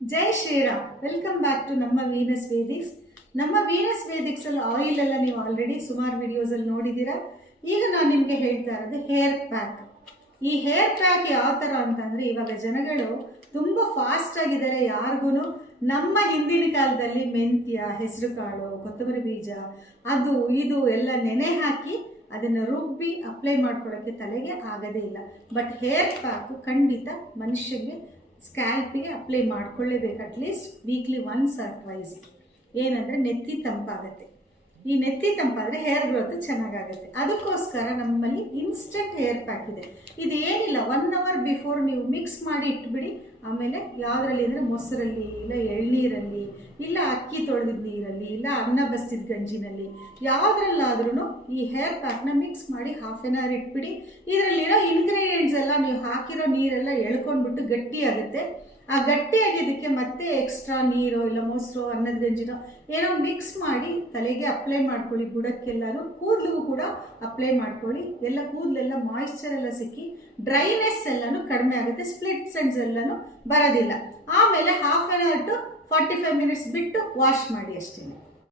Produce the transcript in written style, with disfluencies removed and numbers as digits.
Jai Shriram. Welcome back to ನಮ್ಮ Venus Vedics. ನಮ್ಮ Venus ವೇದಿಕ್ಸಲ್ಲಿ oil ಎಲ್ಲ ನೀವು ಆಲ್ರೆಡಿ ಸುಮಾರು ವಿಡಿಯೋಸಲ್ಲಿ ನೋಡಿದ್ದೀರಾ. ಈಗ ನಾನು ನಿಮಗೆ ಹೇಳ್ತಾ ಇರೋದು ಹೇರ್ ಪ್ಯಾಕ್. ಈ ಹೇರ್ ಪ್ಯಾಕ್ ಯಾವ ಥರ ಅಂತಂದರೆ, ಇವಾಗ ಜನಗಳು ತುಂಬ ಫಾಸ್ಟಾಗಿದ್ದಾರೆ. ಯಾರಿಗೂ ನಮ್ಮ ಹಿಂದಿನ ಕಾಲದಲ್ಲಿ ಮೆಂತ್ಯ, ಹೆಸರು ಕಾಳು, ಕೊತ್ತಂಬರಿ ಬೀಜ, ಅದು ಇದು ಎಲ್ಲ ನೆನೆ ಹಾಕಿ ಅದನ್ನು ರುಬ್ಬಿ ಅಪ್ಲೈ ಮಾಡ್ಕೊಳ್ಳೋಕ್ಕೆ ತಲೆಗೆ ಆಗೋದೇ ಇಲ್ಲ. ಬಟ್ ಹೇರ್ ಪ್ಯಾಕು ಖಂಡಿತ ಮನುಷ್ಯಗೆ ಸ್ಕ್ಯಾಲ್ಪಿಗೆ ಅಪ್ಲೈ ಮಾಡ್ಕೊಳ್ಳೇಬೇಕು. At least weekly once or twice. ಏನಂದರೆ ನೆತ್ತಿ ತಂಪಾಗುತ್ತೆ. ಈ ನೆತ್ತಿ ತಂಪಾದರೆ ಹೇರ್ ಗ್ರೋತ್ ಚೆನ್ನಾಗಾಗುತ್ತೆ. ಅದಕ್ಕೋಸ್ಕರ ನಮ್ಮಲ್ಲಿ ಇನ್ಸ್ಟೆಂಟ್ ಹೇರ್ ಪ್ಯಾಕ್ ಇದೆ. ಇದು ಏನಿಲ್ಲ, 1 hour ಬಿಫೋರ್ ನೀವು ಮಿಕ್ಸ್ ಮಾಡಿ ಇಟ್ಬಿಡಿ. ಆಮೇಲೆ ಯಾವುದರಲ್ಲಿ ಅಂದರೆ ಮೊಸರಲ್ಲಿ, ಇಲ್ಲ ಎಳ್ನೀರಲ್ಲಿ, ಇಲ್ಲ ಅಕ್ಕಿ ತೊಳೆದಿದ್ದ ನೀರಲ್ಲಿ, ಇಲ್ಲ ಅನ್ನ ಬಸಿದ ಗಂಜಿನಲ್ಲಿ, ಯಾವುದ್ರಲ್ಲಾದ್ರೂ ಈ ಹೇರ್ ಪ್ಯಾಕ್ನ ಮಿಕ್ಸ್ ಮಾಡಿ 1/2 hour ಇಟ್ಬಿಡಿ. ಇದರಲ್ಲಿರೋ ಇಂಗ್ರೀಡಿಯೆಂಟ್ಸ್ ಎಲ್ಲ ನೀವು ಹಾಕಿರೋ ನೀರೆಲ್ಲ ಎಳ್ಕೊಂಡ್ಬಿಟ್ಟು ಗಟ್ಟಿಯಾಗುತ್ತೆ. ಆ ಗಟ್ಟಿಯಾಗಿದ್ದಕ್ಕೆ ಮತ್ತೆ ಎಕ್ಸ್ಟ್ರಾ ನೀರೋ ಇಲ್ಲ ಮೊಸರು, ಅನ್ನದ ಗಂಜಿನೋ ಏನೋ ಮಿಕ್ಸ್ ಮಾಡಿ ತಲೆಗೆ ಅಪ್ಲೈ ಮಾಡ್ಕೊಳ್ಳಿ. ಬುಡಕ್ಕೆಲ್ಲನೂ, ಕೂದಲಿಗೂ ಕೂಡ ಅಪ್ಲೈ ಮಾಡ್ಕೊಳ್ಳಿ. ಎಲ್ಲ ಕೂದಲೆಲ್ಲ ಮಾಯಿಶ್ಚರ್ ಎಲ್ಲ ಸಿಕ್ಕಿ ಡ್ರೈನೆಸ್ ಎಲ್ಲನೂ ಕಡಿಮೆ ಆಗುತ್ತೆ. ಸ್ಪ್ಲಿಟ್ಸ್ ಎಂಡ್ಸ್ ಎಲ್ಲನೂ ಬರೋದಿಲ್ಲ. ಆಮೇಲೆ 1/2 hour to 45 minutes ಬಿಟ್ಟು ವಾಶ್ ಮಾಡಿ ಅಷ್ಟೇ.